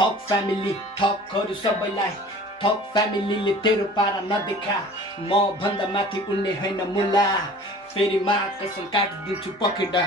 थक फ्यामिली थकहरू सबैलाई थक फ्यामिलीले तेरो पारा नदेखा म भन्दा माथि उड्ने होइन मुला फेरि मा कसम काटिदिन्छु पखेटा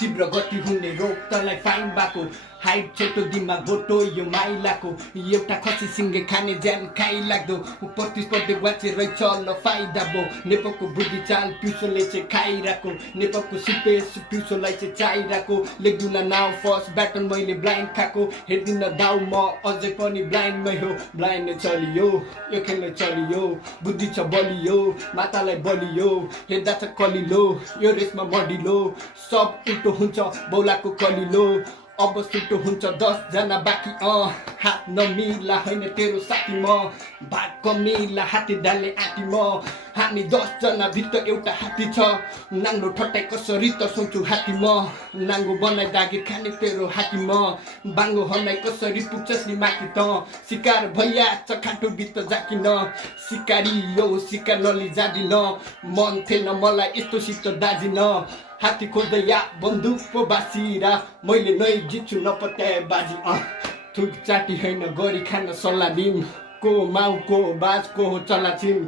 तीव्र गति हुने रोग तँलाई फाइन भएको हाइट छोटो दिमाग भोटो यो माइलाको एउटा खसी सिङ्गे खाने ज्यान खाइलाग्दो प्रतिस्पर्धी बाँचे रहेछ ल फाइदा भो नेपालको बुद्धि चाल पिउसोले चाहिँ खाइरहेको नेपालको सुपेस पिउसोलाई चाहिँ चाहिरहेको लेख्दिन नाउ फर्स्ट ब्याटन मैले ब्लाइन्ड खाएको हेर्दिन दाउ म अझै पनि ब्लाइन्डमै हो ब्लाइन्ड नै चलियो यो खेल नै चलियो बुद्धि छ बलियो मातालाई बलियो हेर्दा छ कलिलो यो रेसमा मडिलो सब उल्टो हुन्छ बौलाको कलिलो अब सुटो हुन्छ 10 जना बाँकी हात नमिला होइन तेरो साथी म भाग कमिला हाती डाले आँटी म हामी 10 जना भित्र एउटा हात्ती छ नाङ्गो ठट्टाइ कसरी त सोच्छु हात्ती म नाङ्गो बनाइ दागी खाने तेरो हात्ती म बाङ्गो हनाइ कसरी पुग्छस् नि माथि त शिकार भैया छ खाटो भित्र जाकिन सिकारी यो शिकार नलि जादिन मन थिएन मलाई यस्तो सित दाजिन हात्ती खोज्दै या बन्दुक पो बासिरा मैले नै जित्छु नपत्याए बाजी थुक चाटी होइन गरी खान सल्लाह दिम को माउ को बाज को हो चल्ला छिम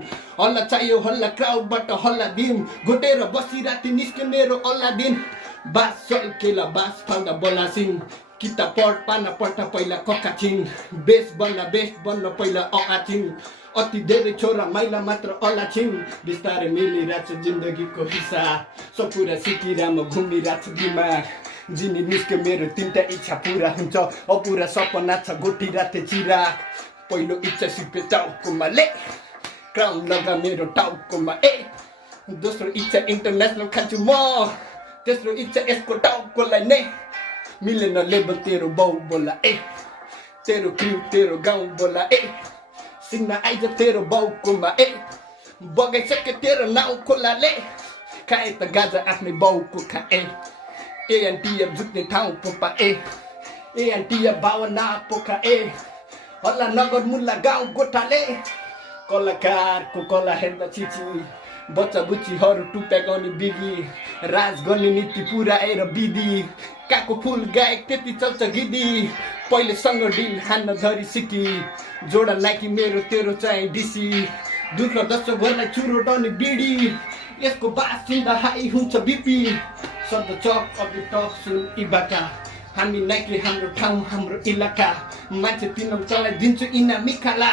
हल्ला चाहियो हल्ला क्राउडबाट हल्ला दिम घोटेर बसिराति निस्के मेरो अल्ला दिन बास सल्केला बास फाल्दा बलासिङ किता पढ पाना पढ्न पहिला कक्का छिन् बेस्ट बन्न पहिला छिन् अति धेरै छोरा माइला मात्र अल्ला छिन् बिस्तारै मिलिरहेछ जिन्दगीको हिस्सा सब पुरा सिकिराम घुमिरहेछ दिमाग जिनी निस्क्यो मेरो 3टा इच्छा पुरा हुन्छ अपुरा सपना छ गोठिराथे चिराग पहिलो इच्छा सिपे टाउकोमा ले क्राउन लगा मेरो टाउकोमा दोस्रो इच्छा इन्टरनेसनल खान्छु म तेस्रो इच्छा यसको टाउकोलाई नै मिलेन लेबल तेरो बाउ बोला तेरो क्रिउ तेरो गाउँ बोला सिङ्गमा आइज तेरो बाउकोमा बगाइसके तेरो नाउँ खोलाले खाए त गाजा आफ्नै बाउको खाए एएनटिएफ झुक्ने ठाउँ पोपा एएनटिएफ भावना पोखा हल्ला नगर मुल्ला गाउँ गोठाले कलाकारको कला हेर्दा छिची बच्चा बुच्चीहरू टुप्या गाउने बिगी राज गर्ने नीति पुऱ्याएर विधि काको फुल गायक त्यति चल्छ गिदी पहिलेसँग डिल हान्न धरी सिकी जोडा नाइकी मेरो तेरो चाहिँ डिसी दुःख दर्शक गर्दा चुरो टर्ने बिडी यसको बास सुन्दा हाई हुन्छ बिपी शब्द चक अघि टक सुन इबाका हामी नाइकी हाम्रो ठाउँ हाम्रो इलाका मान्छे तिनम चलाइदिन्छु इना मिखाला